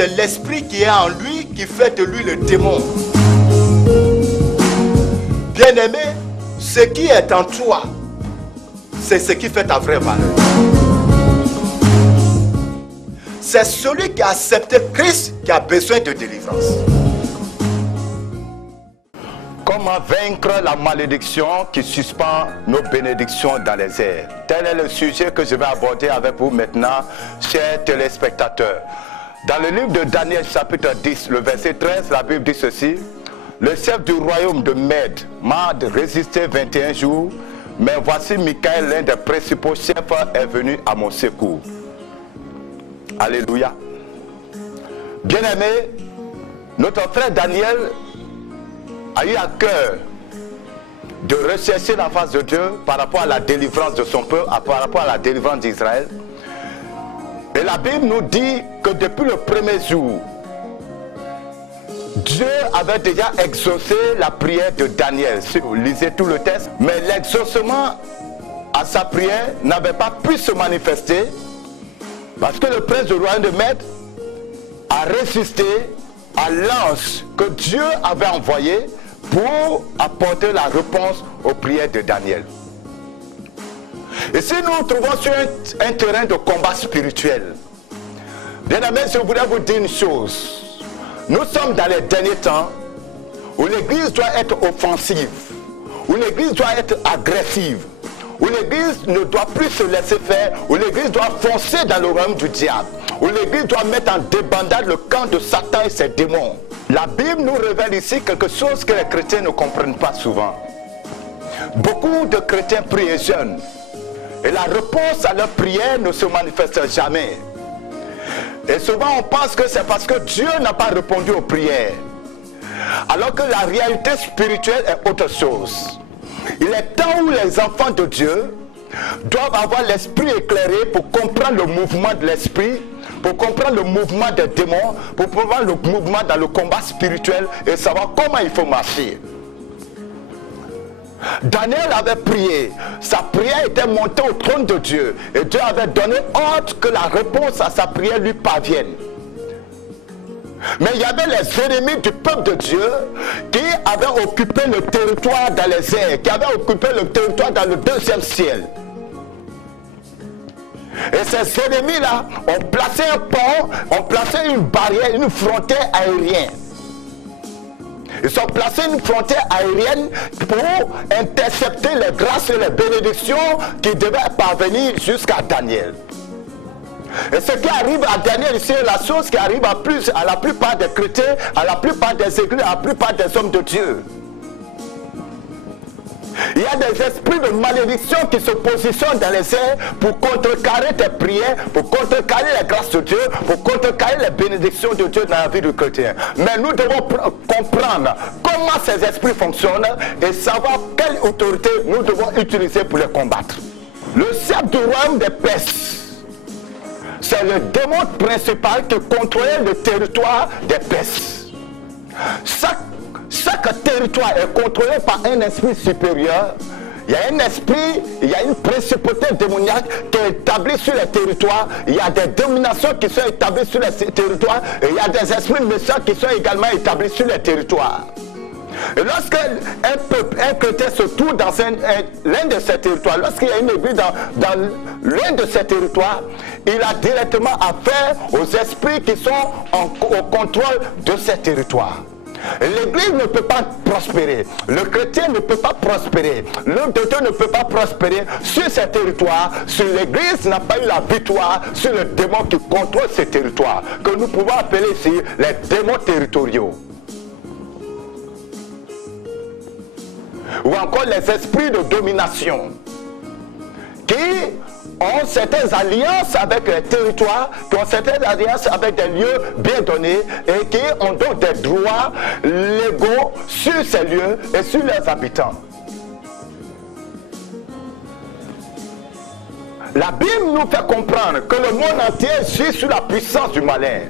c'est l'esprit qui est en lui qui fait de lui le démon. Bien-aimé, ce qui est en toi, c'est ce qui fait ta vraie valeur. C'est celui qui a accepté Christ qui a besoin de délivrance. Comment vaincre la malédiction qui suspend nos bénédictions dans les airs? Tel est le sujet que je vais aborder avec vous maintenant, chers téléspectateurs. Dans le livre de Daniel chapitre 10, le verset 13, la Bible dit ceci: le chef du royaume de Mède m'a résisté 21 jours, mais voici Michael, l'un des principaux chefs, est venu à mon secours. Alléluia. Bien-aimé, notre frère Daniel a eu à cœur de rechercher la face de Dieu par rapport à la délivrance de son peuple, par rapport à la délivrance d'Israël. Et la Bible nous dit que depuis le premier jour, Dieu avait déjà exaucé la prière de Daniel. Si vous lisez tout le texte, mais l'exaucement à sa prière n'avait pas pu se manifester parce que le prince du royaume de Mède a résisté à l'ange que Dieu avait envoyé pour apporter la réponse aux prières de Daniel. Ici, nous nous trouvons sur un terrain de combat spirituel. Bien aimé, je voudrais vous dire une chose. Nous sommes dans les derniers temps où l'église doit être offensive, où l'église doit être agressive, où l'église ne doit plus se laisser faire, où l'église doit foncer dans le royaume du diable, où l'église doit mettre en débandade le camp de Satan et ses démons. La Bible nous révèle ici quelque chose que les chrétiens ne comprennent pas souvent. Beaucoup de chrétiens prient et jeûnent, et la réponse à leur prière ne se manifeste jamais. Et souvent on pense que c'est parce que Dieu n'a pas répondu aux prières. Alors que la réalité spirituelle est autre chose. Il est temps où les enfants de Dieu doivent avoir l'esprit éclairé pour comprendre le mouvement de l'esprit, pour comprendre le mouvement des démons, pour comprendre le mouvement dans le combat spirituel et savoir comment il faut marcher. Daniel avait prié, sa prière était montée au trône de Dieu et Dieu avait donné ordre que la réponse à sa prière lui parvienne. Mais il y avait les ennemis du peuple de Dieu qui avaient occupé le territoire dans les airs, qui avaient occupé le territoire dans le deuxième ciel. Et ces ennemis-là ont placé un pont, ont placé une barrière, une frontière aérienne. Ils ont placé une frontière aérienne pour intercepter les grâces et les bénédictions qui devaient parvenir jusqu'à Daniel. Et ce qui arrive à Daniel ici est la chose qui arrive à la plupart des chrétiens, à la plupart des églises, à la plupart des hommes de Dieu. Il y a des esprits de malédiction qui se positionnent dans les airs pour contrecarrer tes prières, pour contrecarrer les grâces de Dieu, pour contrecarrer les bénédictions de Dieu dans la vie du chrétien. Mais nous devons comprendre comment ces esprits fonctionnent et savoir quelle autorité nous devons utiliser pour les combattre. Le chef du royaume des Perses, c'est le démon principal qui contrôlait le territoire des Perses. Chaque territoire est contrôlé par un esprit supérieur. Il y a un esprit, il y a une principauté démoniaque qui est établie sur les territoires. Il y a des dominations qui sont établies sur les territoires. Et il y a des esprits méchants qui sont également établis sur les territoires. Et lorsque un peuple, un chrétien se trouve dans l'un de ces territoires, lorsqu'il y a une église dans l'un de ces territoires, il a directement affaire aux esprits qui sont au contrôle de ces territoires. L'église ne peut pas prospérer, le chrétien ne peut pas prospérer, l'homme de Dieu ne peut pas prospérer sur ces territoires si l'église n'a pas eu la victoire sur le démon qui contrôle ces territoires, que nous pouvons appeler ici les démons territoriaux. Ou encore les esprits de domination qui ont certaines alliances avec les territoires, qui ont certaines alliances avec des lieux bien donnés et qui ont donc des droits légaux sur ces lieux et sur leurs habitants. La Bible nous fait comprendre que le monde entier gît sous la puissance du malin.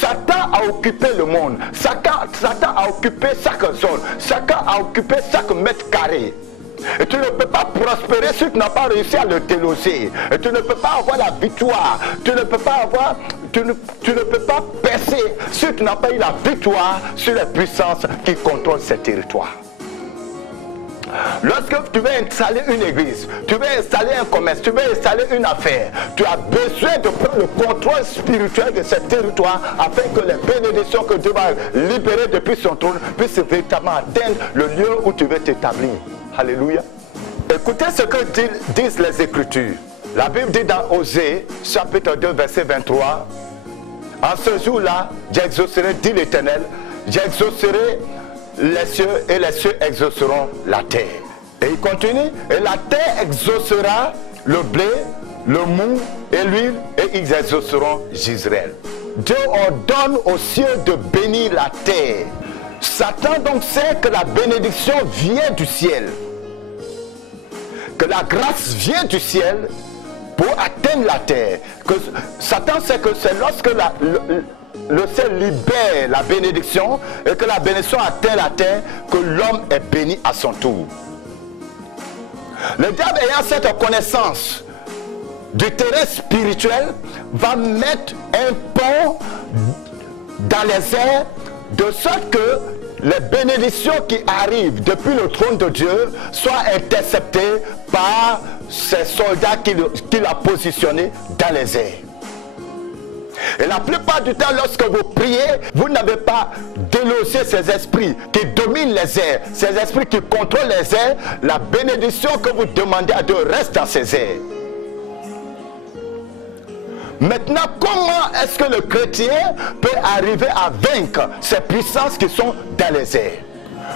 Satan a occupé le monde, Satan a occupé chaque zone, Satan a occupé chaque mètre carré. Et tu ne peux pas prospérer si tu n'as pas réussi à le déloger. Et tu ne peux pas avoir la victoire. Tu ne peux pas avoir, tu ne peux pas percer si tu n'as pas eu la victoire sur les puissances qui contrôlent ces territoires. Lorsque tu veux installer une église, tu veux installer un commerce, tu veux installer une affaire, tu as besoin de prendre le contrôle spirituel de ce territoire afin que les bénédictions que Dieu va libérer depuis son trône puissent véritablement atteindre le lieu où tu veux t'établir. Alléluia. Écoutez ce que disent les Écritures. La Bible dit dans Osée, chapitre 2, verset 23, « En ce jour-là, j'exaucerai, dit l'Éternel, j'exaucerai les cieux et les cieux exauceront la terre. » Et il continue, « Et la terre exaucera le blé, le mou et l'huile, et ils exauceront Israël. » Dieu ordonne aux cieux de bénir la terre. Satan donc sait que la bénédiction vient du ciel, que la grâce vient du ciel pour atteindre la terre. Que Satan sait que c'est lorsque le ciel libère la bénédiction et que la bénédiction atteint la terre que l'homme est béni à son tour. Le diable ayant cette connaissance du terrain spirituel va mettre un pont dans les airs de sorte que les bénédictions qui arrivent depuis le trône de Dieu soient interceptées par ces soldats qu'il a positionnés dans les airs. Et la plupart du temps, lorsque vous priez, vous n'avez pas délogé ces esprits qui dominent les airs, ces esprits qui contrôlent les airs. La bénédiction que vous demandez à Dieu reste dans ces airs. Maintenant, comment est-ce que le chrétien peut arriver à vaincre ces puissances qui sont dans les airs?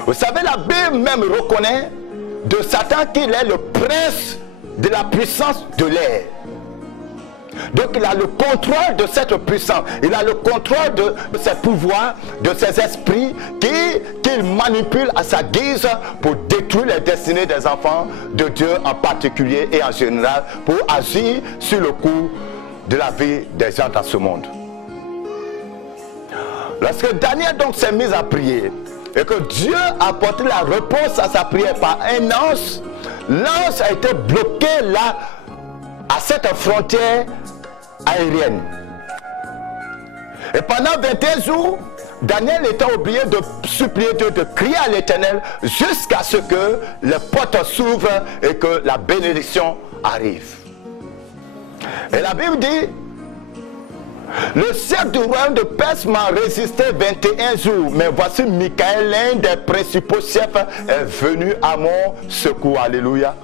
Vous savez, la Bible même reconnaît de Satan qu'il est le prince de la puissance de l'air. Donc il a le contrôle de cette puissance, il a le contrôle de ses pouvoirs, de ses esprits qu'il manipule à sa guise pour détruire les destinées des enfants de Dieu en particulier et en général, pour agir sur le cours de la vie des gens dans ce monde. Lorsque Daniel donc s'est mis à prier et que Dieu a apporté la réponse à sa prière par un ange, l'ange a été bloqué là à cette frontière aérienne. Et pendant 21 jours, Daniel était obligé de supplier Dieu, de crier à l'Éternel jusqu'à ce que les portes s'ouvrent et que la bénédiction arrive. Et la Bible dit, le chef du royaume de Perse m'a résisté 21 jours, mais voici Michael, l'un des principaux chefs, est venu à mon secours. Alléluia.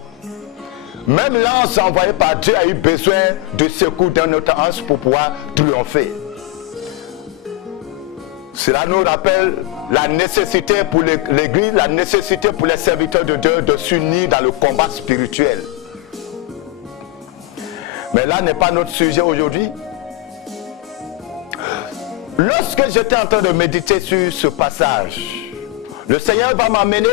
Même l'ange envoyé par Dieu a eu besoin du secours d'un autre ange pour pouvoir triompher. Cela nous rappelle la nécessité pour l'Église, la nécessité pour les serviteurs de Dieu de s'unir dans le combat spirituel. Mais là n'est pas notre sujet aujourd'hui. Lorsque j'étais en train de méditer sur ce passage, le Seigneur va m'amener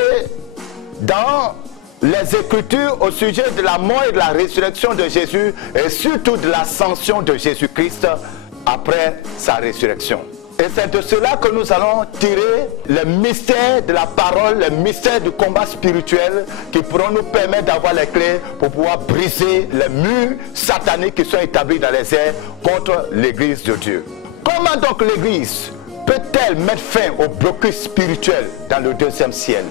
dans les Écritures au sujet de la mort et de la résurrection de Jésus et surtout de l'ascension de Jésus-Christ après sa résurrection. Et c'est de cela que nous allons tirer le mystère de la parole, le mystère du combat spirituel qui pourront nous permettre d'avoir les clés pour pouvoir briser les murs sataniques qui sont établis dans les airs contre l'Église de Dieu. Comment donc l'Église peut-elle mettre fin au blocus spirituel dans le deuxième ciel?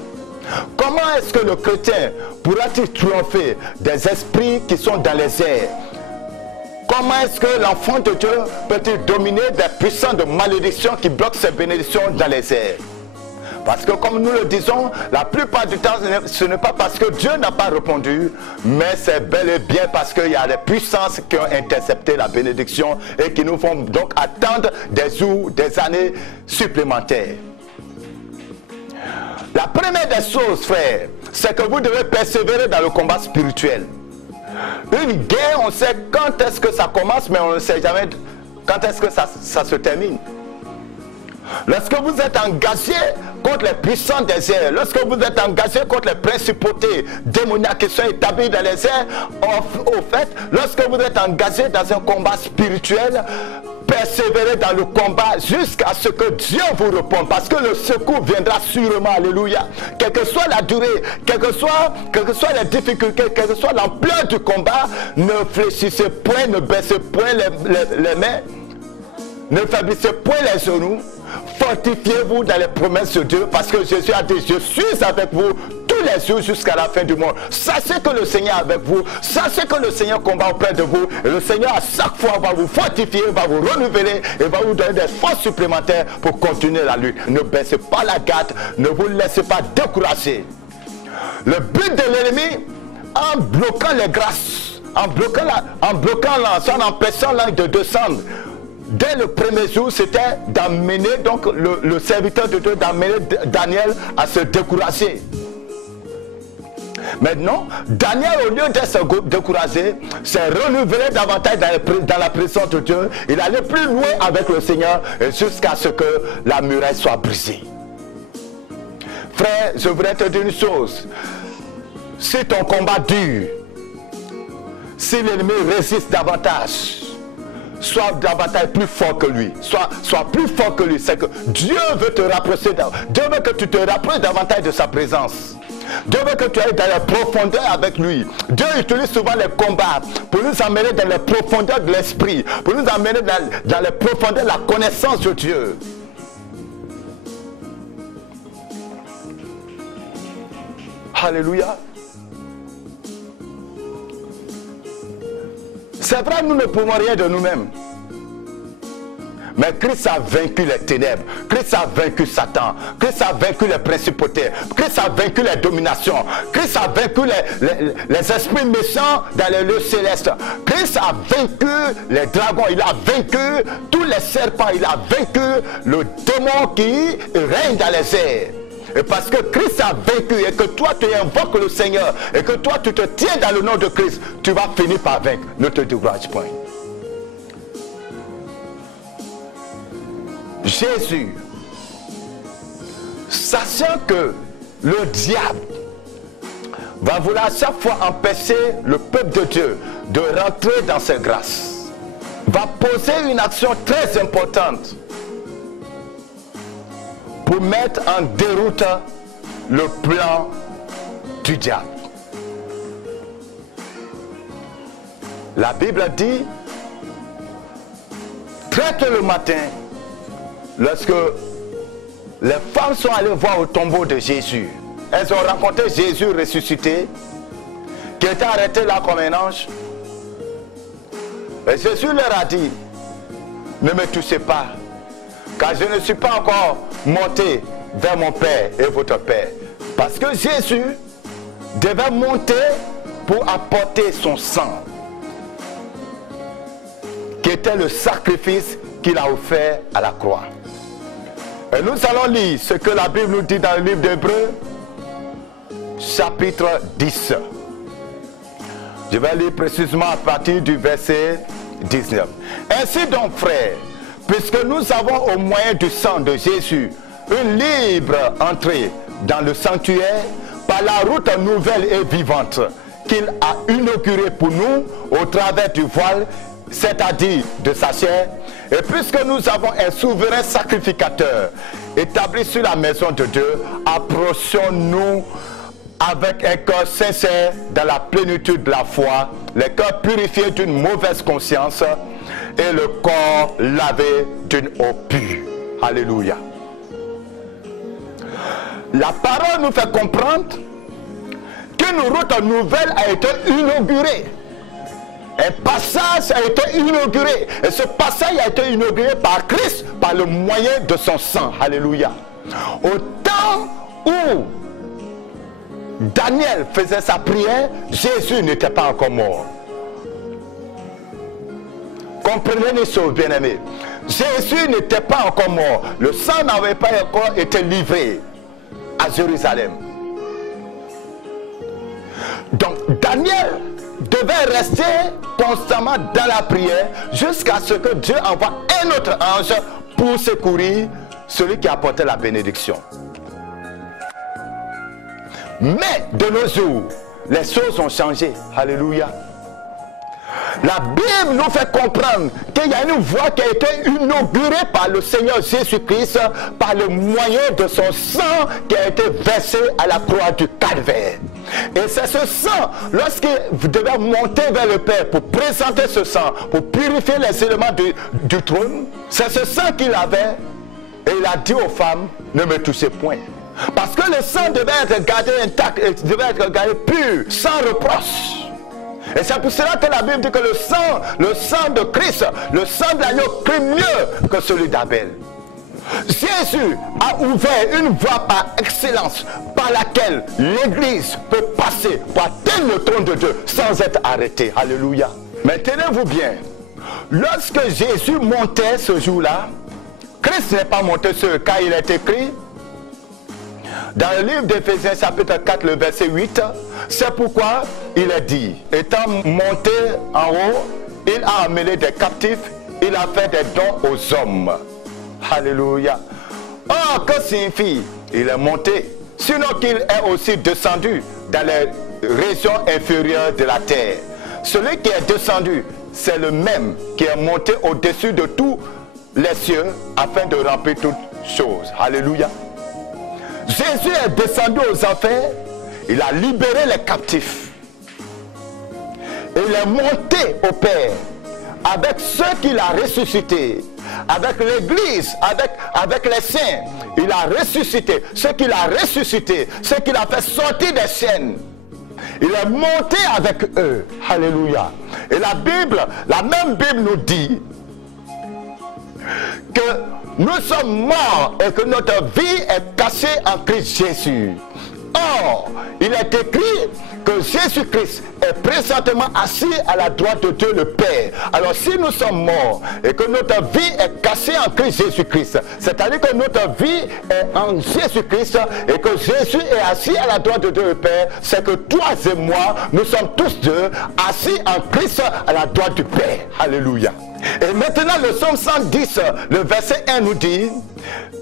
Comment est-ce que le chrétien pourra-t-il triompher des esprits qui sont dans les airs? Comment est-ce que l'enfant de Dieu peut-il dominer des puissants de malédiction qui bloquent ses bénédictions dans les airs? Parce que comme nous le disons, la plupart du temps, ce n'est pas parce que Dieu n'a pas répondu, mais c'est bel et bien parce qu'il y a des puissances qui ont intercepté la bénédiction et qui nous font donc attendre des jours, des années supplémentaires. La première des choses, frère, c'est que vous devez persévérer dans le combat spirituel. Une guerre, on sait quand est-ce que ça commence, mais on ne sait jamais quand est-ce que ça se termine. Lorsque vous êtes engagé contre les puissants des airs, lorsque vous êtes engagé contre les principautés démoniaques qui sont établies dans les airs, au fait, lorsque vous êtes engagé dans un combat spirituel, persévérer dans le combat jusqu'à ce que Dieu vous réponde, parce que le secours viendra sûrement. Alléluia. Quelle que soit la durée, quelles que soient les difficultés, quelle que soit l'ampleur du combat, ne fléchissez point, ne baissez point les mains, ne faiblissez point les genoux. Fortifiez-vous dans les promesses de Dieu, parce que Jésus a dit, je suis avec vous tous les jours jusqu'à la fin du monde. Sachez que le Seigneur est avec vous, sachez que le Seigneur combat auprès de vous, et le Seigneur à chaque fois va vous fortifier, va vous renouveler et va vous donner des forces supplémentaires pour continuer la lutte. Ne baissez pas la garde, ne vous laissez pas décourager. Le but de l'ennemi, en bloquant les grâces, en bloquant l'encens, en empêchant l'ange de descendre, dès le premier jour, c'était d'amener donc le serviteur de Dieu, d'amener Daniel à se décourager. Maintenant, Daniel, au lieu de se décourager, s'est renouvelé davantage dans la présence de Dieu. Il allait plus loin avec le Seigneur jusqu'à ce que la muraille soit brisée. Frère, je voudrais te dire une chose. Si ton combat dure, si l'ennemi résiste davantage, sois davantage plus fort que lui. Sois plus fort que lui. C'est que Dieu veut te rapprocher. Dieu veut que tu te rapproches davantage de sa présence. Dieu veut que tu ailles dans les profondeurs avec lui. Dieu utilise souvent les combats pour nous amener dans les profondeurs de l'esprit, pour nous amener dans les profondeurs de la connaissance de Dieu. Alléluia. C'est vrai, nous ne pouvons rien de nous-mêmes. Mais Christ a vaincu les ténèbres. Christ a vaincu Satan. Christ a vaincu les principautés. Christ a vaincu les dominations. Christ a vaincu les esprits méchants dans les lieux célestes. Christ a vaincu les dragons. Il a vaincu tous les serpents. Il a vaincu le démon qui règne dans les airs. Et parce que Christ a vaincu et que toi tu invoques le Seigneur et que toi tu te tiens dans le nom de Christ, tu vas finir par vaincre. Ne te décourage point. Jésus, sachant que le diable va vouloir chaque fois empêcher le peuple de Dieu de rentrer dans ses grâces, va poser une action très importante pour mettre en déroute le plan du diable. La Bible dit, très tôt le matin, lorsque les femmes sont allées voir au tombeau de Jésus, elles ont rencontré Jésus ressuscité, qui était arrêté là comme un ange. Et Jésus leur a dit, ne me touchez pas, car je ne suis pas encore monté vers mon Père et votre Père. Parce que Jésus devait monter pour apporter son sang, qui était le sacrifice qu'il a offert à la croix. Et nous allons lire ce que la Bible nous dit dans le livre d'Hébreux, chapitre 10. Je vais lire précisément à partir du verset 19. Ainsi donc, frères, puisque nous avons au moyen du sang de Jésus une libre entrée dans le sanctuaire par la route nouvelle et vivante qu'il a inaugurée pour nous au travers du voile, c'est-à-dire de sa chair, et puisque nous avons un souverain sacrificateur établi sur la maison de Dieu, approchons-nous avec un cœur sincère dans la plénitude de la foi, les cœurs purifiés d'une mauvaise conscience et le corps lavé d'une eau pure. Alléluia. La parole nous fait comprendre qu'une route nouvelle a été inaugurée. Un passage a été inauguré. Et ce passage a été inauguré par Christ, par le moyen de son sang. Alléluia. Au temps où Daniel faisait sa prière, Jésus n'était pas encore mort. Comprenez les choses, bien-aimés. Jésus n'était pas encore mort. Le sang n'avait pas encore été livré à Jérusalem. Donc Daniel devait rester constamment dans la prière jusqu'à ce que Dieu envoie un autre ange pour secourir celui qui apportait la bénédiction. Mais de nos jours, les choses ont changé. Alléluia. La Bible nous fait comprendre qu'il y a une voie qui a été inaugurée par le Seigneur Jésus-Christ par le moyen de son sang qui a été versé à la croix du Calvaire. Et c'est ce sang, lorsque vous devez monter vers le Père pour présenter ce sang, pour purifier les éléments du trône, c'est ce sang qu'il avait et il a dit aux femmes, ne me touchez point. Parce que le sang devait être gardé intact, devait être gardé pur, sans reproche. Et c'est pour cela que la Bible dit que le sang de Christ, le sang de l'agneau prie mieux que celui d'Abel. Jésus a ouvert une voie par excellence par laquelle l'Église peut passer pour atteindre le trône de Dieu sans être arrêtée. Alléluia. Mais tenez-vous bien, lorsque Jésus montait ce jour-là, Christ n'est pas monté seul, car il est écrit dans le livre d'Éphésiens chapitre 4, le verset 8, c'est pourquoi il est dit, étant monté en haut, il a amené des captifs, il a fait des dons aux hommes. Alléluia. Oh, que signifie il est monté? Sinon qu'il est aussi descendu dans les régions inférieures de la terre. Celui qui est descendu, c'est le même qui est monté au-dessus de tous les cieux afin de remplir toutes choses. Alléluia. Jésus est descendu aux enfers, il a libéré les captifs. Il est monté au Père avec ceux qu'il a ressuscités, avec l'Église, avec les saints. Il a ressuscité ceux qu'il a ressuscités, ceux qu'il a fait sortir des chaînes. Il est monté avec eux. Alléluia. Et la même Bible nous dit que nous sommes morts et que notre vie est cachée en Christ Jésus. Or, il est écrit que Jésus-Christ est présentement assis à la droite de Dieu le Père. Alors si nous sommes morts et que notre vie est cachée en Christ Jésus-Christ, c'est-à-dire que notre vie est en Jésus-Christ et que Jésus est assis à la droite de Dieu le Père, c'est que toi et moi, nous sommes tous deux assis en Christ à la droite du Père. Alléluia. Et maintenant le psaume 110, le verset 1 nous dit,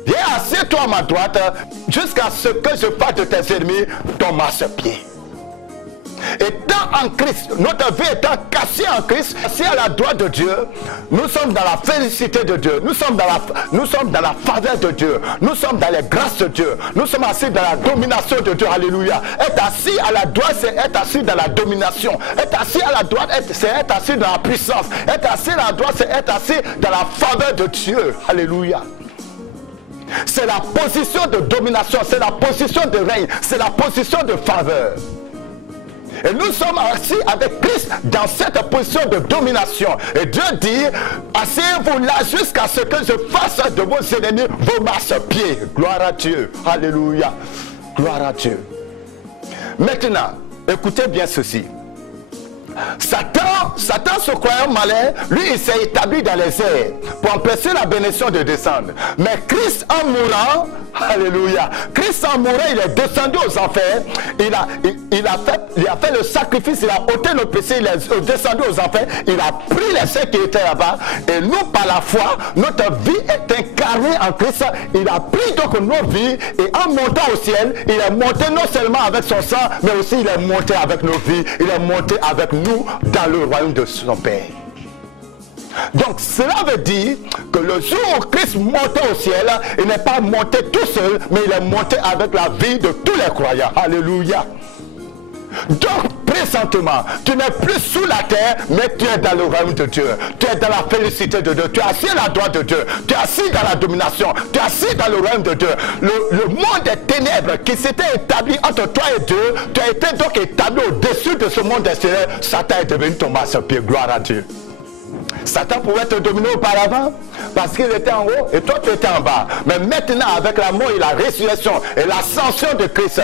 viens assieds-toi à ma droite jusqu'à ce que je fasse de tes ennemis ton marchepied. Étant en Christ, notre vie étant cachée en Christ, assis à la droite de Dieu, nous sommes dans la félicité de Dieu, nous sommes dans la faveur de Dieu, nous sommes dans les grâces de Dieu, nous sommes assis dans la domination de Dieu. Alléluia. Être assis à la droite, c'est être assis dans la domination. Être assis à la droite, c'est être assis dans la puissance. Être assis à la droite, c'est être assis dans la faveur de Dieu. Alléluia. C'est la position de domination, c'est la position de règne, c'est la position de faveur. Et nous sommes assis avec Christ dans cette position de domination. Et Dieu dit, asseyez-vous là jusqu'à ce que je fasse de vos ennemis vos marchepieds. Gloire à Dieu. Alléluia. Gloire à Dieu. Maintenant, écoutez bien ceci. Satan se croyant malin, lui il s'est établi dans les airs pour empêcher la bénédiction de descendre. Mais Christ en mourant, alléluia, Christ en mourant, il est descendu aux enfers, il a fait le sacrifice, il a ôté nos péchés, il est descendu aux enfers, il a pris les saints qui étaient là-bas, et nous par la foi, notre vie est incarnée en Christ. Il a pris donc nos vies, et en montant au ciel, il est monté non seulement avec son sang, mais aussi il est monté avec nos vies, il est monté avec nous dans le royaume de son Père. Donc cela veut dire que le jour où Christ montait au ciel, il n'est pas monté tout seul, mais il est monté avec la vie de tous les croyants. Alléluia. Donc présentement, tu n'es plus sous la terre, mais tu es dans le royaume de Dieu. Tu es dans la félicité de Dieu. Tu es assis à la droite de Dieu. Tu es assis dans la domination. Tu es assis dans le royaume de Dieu. Le monde des ténèbres qui s'était établi entre toi et Dieu, tu as été donc établi au-dessus de ce monde extérieur. Satan est devenu ton marchepied. Gloire à Dieu. Satan pouvait te dominer auparavant parce qu'il était en haut et toi tu étais en bas. Mais maintenant avec la mort et la résurrection et l'ascension de Christ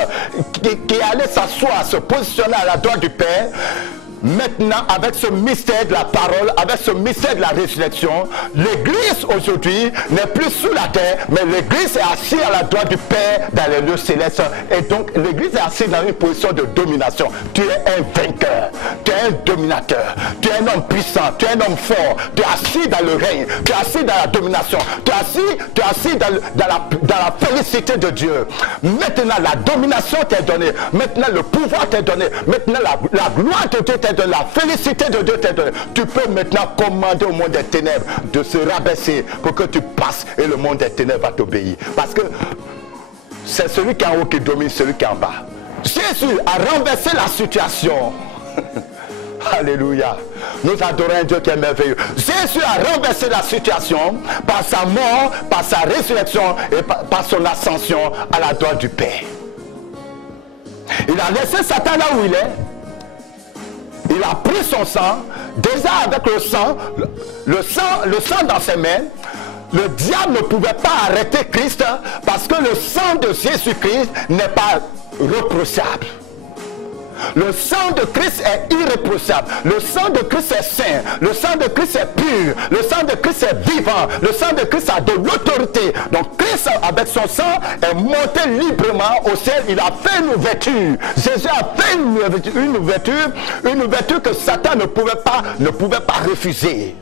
qui allait s'asseoir, se positionner à la droite du Père, maintenant avec ce mystère de la parole, avec ce mystère de la résurrection, l'église aujourd'hui n'est plus sous la terre, mais l'église est assise à la droite du Père dans les lieux célestes. Et donc l'église est assise dans une position de domination. Tu es un vainqueur, tu es un dominateur, tu es un homme puissant, tu es un homme fort, tu es assis dans le règne, tu es assis dans la domination, tu es assis dans la félicité de Dieu. Maintenant la domination t'est donnée, maintenant le pouvoir t'est donné, maintenant la gloire de Dieu t'est t'est donné, la félicité de Dieu t'est donnée. Tu peux maintenant commander au monde des ténèbres de se rabaisser pour que tu passes et le monde des ténèbres va t'obéir. Parce que c'est celui qui est en haut qui domine celui qui est en bas. Jésus a renversé la situation. Alléluia. Nous adorons un Dieu qui est merveilleux. Jésus a renversé la situation par sa mort, par sa résurrection et par son ascension à la droite du Père. Il a laissé Satan là où il est. Il a pris son sang. Déjà avec le sang dans ses mains. Le diable ne pouvait pas arrêter Christ parce que le sang de Jésus-Christ n'est pas reprochable. Le sang de Christ est irréprochable. Le sang de Christ est saint. Le sang de Christ est pur. Le sang de Christ est vivant. Le sang de Christ a de l'autorité. Donc Christ, avec son sang, est monté librement au ciel. Il a fait une ouverture. Jésus a fait une ouverture que Satan ne pouvait pas refuser.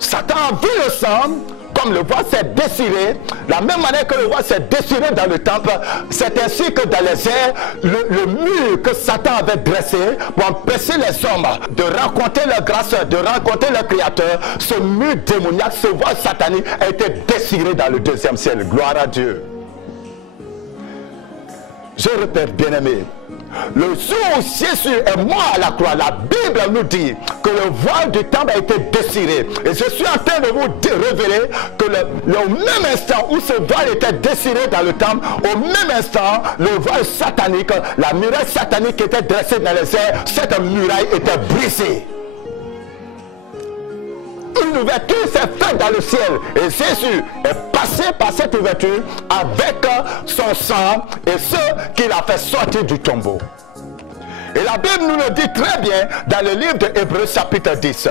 Satan a vu le sang. Comme le voile s'est déchiré, la même manière que le voile s'est déchiré dans le temple, c'est ainsi que dans les airs, le mur que Satan avait dressé pour empêcher les hommes de rencontrer leur grâce, de rencontrer leur Créateur, ce mur démoniaque, ce voile satanique a été déchiré dans le deuxième ciel. Gloire à Dieu. Je répète, bien-aimé, le jour où Jésus est mort à la croix, la Bible nous dit que le voile du temple a été déchiré. Et je suis en train de vous révéler que au même instant où ce voile était déchiré dans le temple, au même instant, le voile satanique, la muraille satanique qui était dressée dans les airs, cette muraille était brisée. Une ouverture s'est faite dans le ciel et Jésus est passé par cette ouverture avec son sang et ce qu'il a fait sortir du tombeau. Et la Bible nous le dit très bien dans le livre de Hébreux chapitre 10.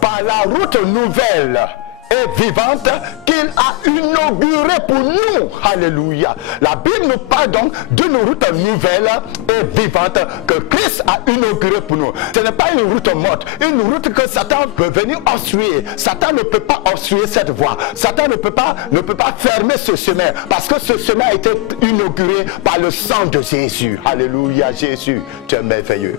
Par la route nouvelle et vivante qu'il a inaugurée pour nous. Alléluia. La Bible nous parle donc d'une route nouvelle et vivante que Christ a inaugurée pour nous. Ce n'est pas une route morte, une route que Satan peut venir obstruer. Satan ne peut pas obstruer cette voie. Satan ne peut pas fermer ce chemin parce que ce chemin a été inauguré par le sang de Jésus. Alléluia, Jésus, tu es merveilleux.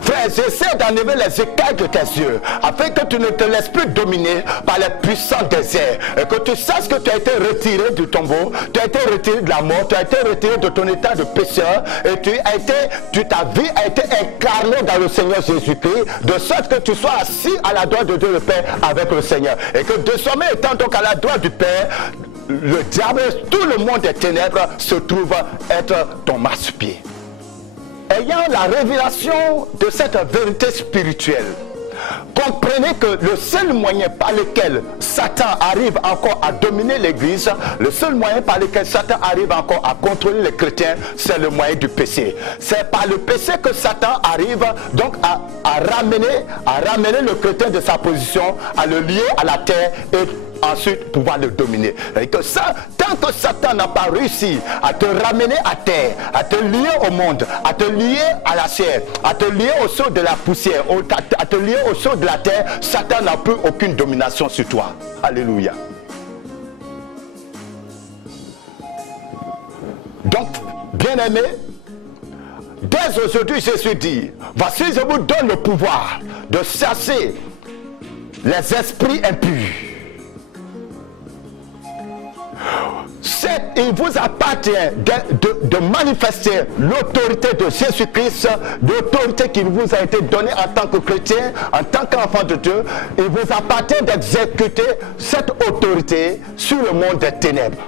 Frère, j'essaie d'enlever les écailles de tes yeux afin que tu ne te laisses plus dominer par les puissants déserts et que tu saches que tu as été retiré du tombeau, tu as été retiré de la mort, tu as été retiré de ton état de pécheur et ta vie a été incarnée dans le Seigneur Jésus-Christ de sorte que tu sois assis à la droite de Dieu le Père avec le Seigneur et que désormais étant donc à la droite du Père, le diable, tout le monde des ténèbres se trouve être ton marchepied. Ayant la révélation de cette vérité spirituelle, comprenez que le seul moyen par lequel Satan arrive encore à dominer l'église, le seul moyen par lequel Satan arrive encore à contrôler les chrétiens, c'est le moyen du péché. C'est par le péché que Satan arrive donc à ramener le chrétien de sa position, à le lier à la terre et ensuite pouvoir le dominer. Et que ça, tant que Satan n'a pas réussi à te ramener à terre, à te lier au monde, à te lier à la chair, à te lier au sol de la poussière, à te lier au sol de la terre, Satan n'a plus aucune domination sur toi. Alléluia. Donc, bien-aimé, dès aujourd'hui, Jésus dit, voici, je vous donne le pouvoir de chasser les esprits impurs. Il vous appartient de manifester l'autorité de Jésus-Christ, l'autorité qui vous a été donnée en tant que chrétien, en tant qu'enfant de Dieu. Il vous appartient d'exécuter cette autorité sur le monde des ténèbres.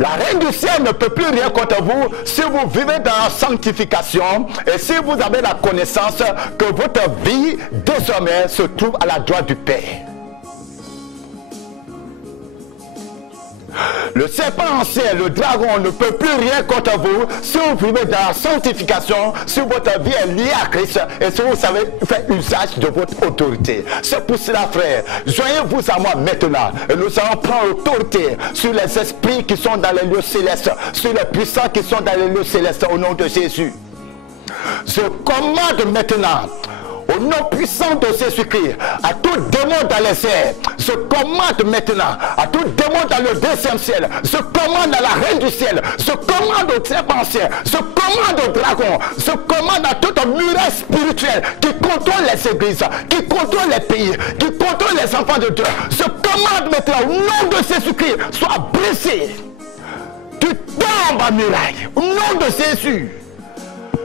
La reine du ciel ne peut plus rien contre vous si vous vivez dans la sanctification et si vous avez la connaissance que votre vie désormais se trouve à la droite du Père. Le serpent ancien, le dragon ne peut plus rien contre vous si vous vivez dans la sanctification, si votre vie est liée à Christ et si vous savez faire usage de votre autorité. C'est pour cela, frère, joignez-vous à moi maintenant et nous allons prendre l'autorité sur les esprits qui sont dans les lieux célestes, sur les puissants qui sont dans les lieux célestes au nom de Jésus. Je commande maintenant, au au nom puissant de Jésus-Christ, à tout démon dans les airs, je commande maintenant, à tout démon dans le deuxième ciel, je commande à la reine du ciel, je commande au serpent ciel, je commande au dragon, je commande à toute muraille spirituelle qui contrôle les églises, qui contrôle les pays, qui contrôle les enfants de Dieu. Je commande maintenant au nom de Jésus-Christ, sois brisé. Tu tombes en muraille, au nom de Jésus.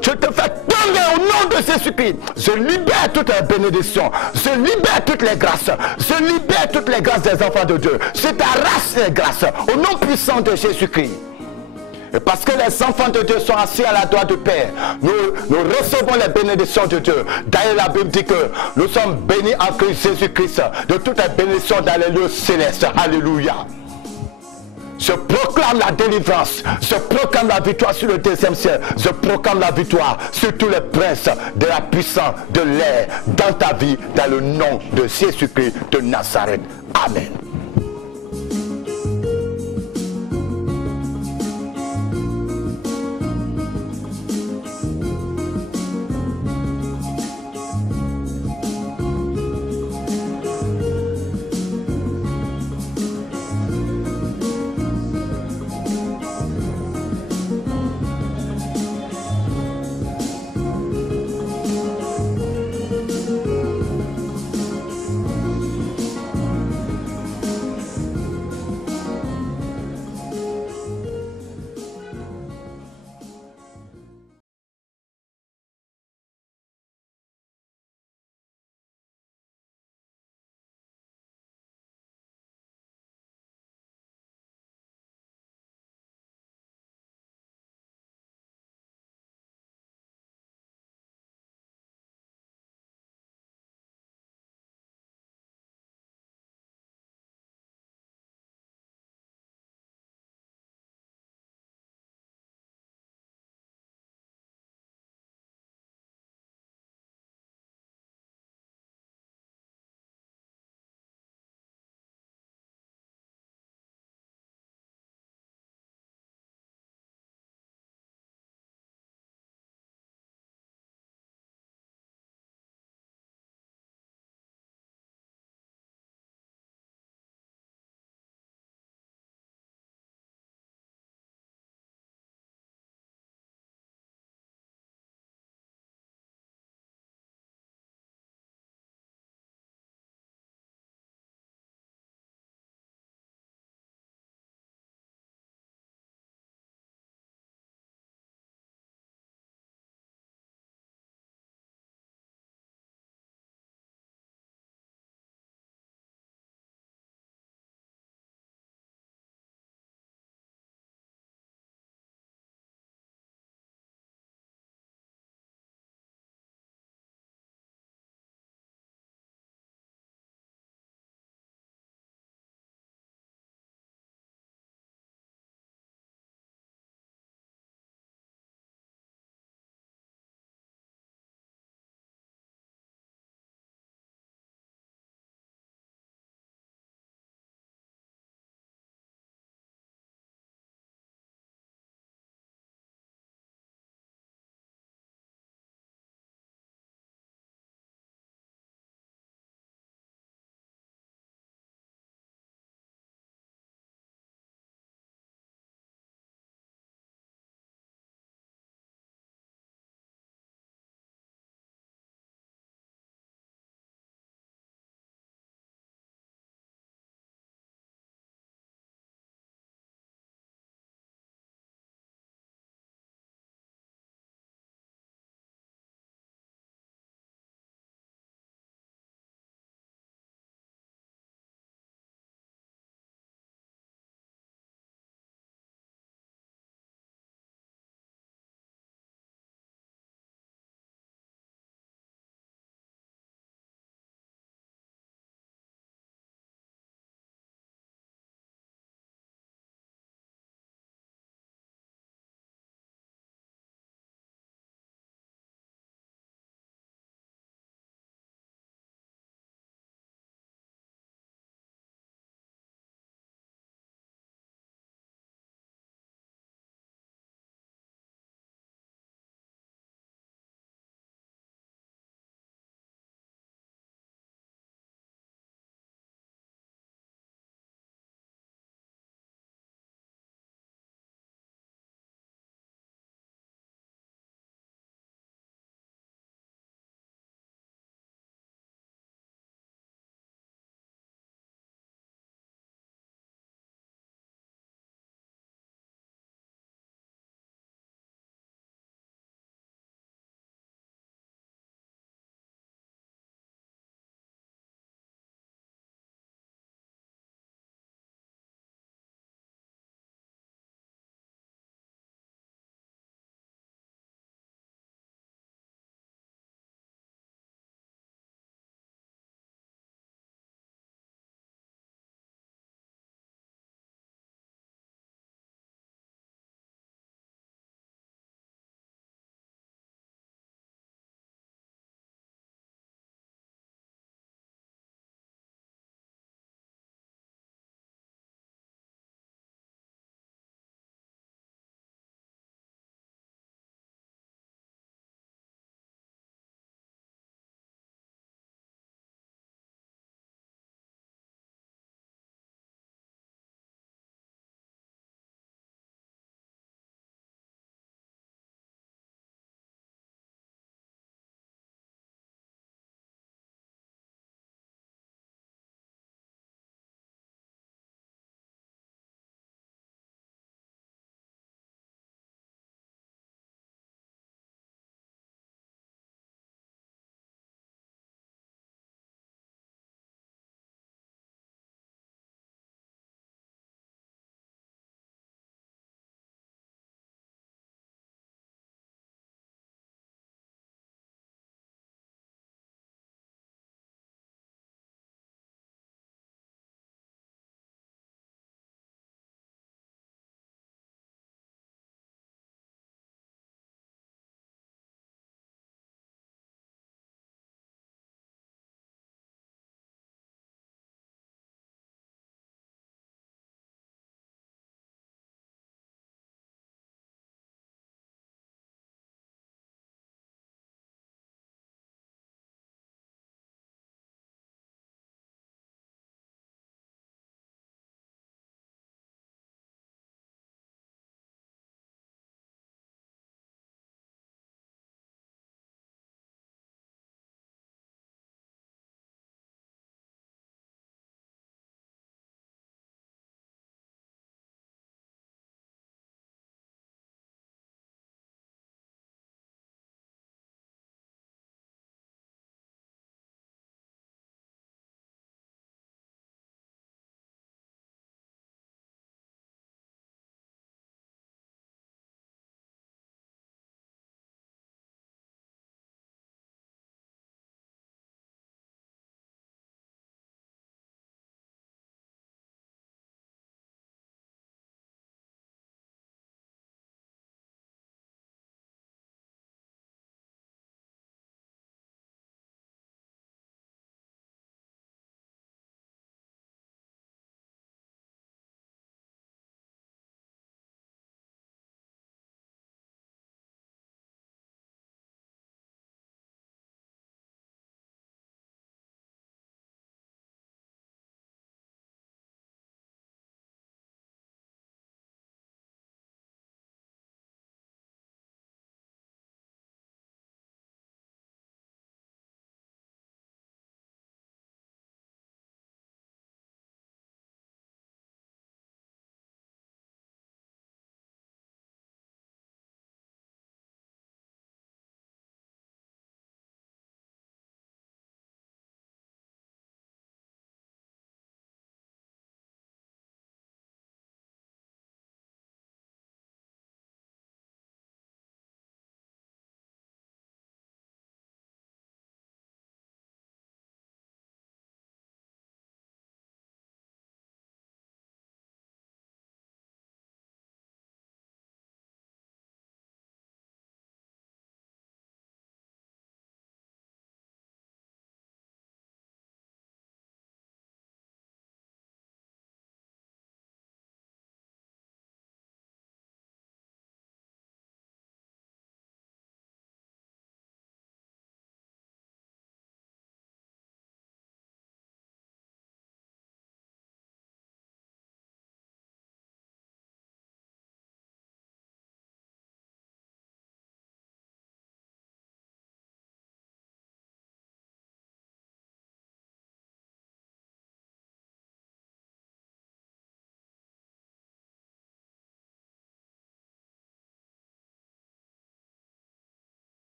Je te fais tomber au nom de Jésus-Christ. Je libère toutes les bénédictions. Je libère toutes les grâces. Je libère toutes les grâces des enfants de Dieu. Je t'arrache les grâces au nom puissant de Jésus-Christ. Et parce que les enfants de Dieu sont assis à la droite du Père, nous recevons les bénédictions de Dieu. D'ailleurs, la Bible dit que nous sommes bénis en Christ Jésus-Christ de toutes les bénédictions dans les lieux célestes. Alléluia. Je proclame la délivrance, je proclame la victoire sur le deuxième ciel, je proclame la victoire sur tous les princes de la puissance de l'air dans ta vie, dans le nom de Jésus-Christ de Nazareth. Amen.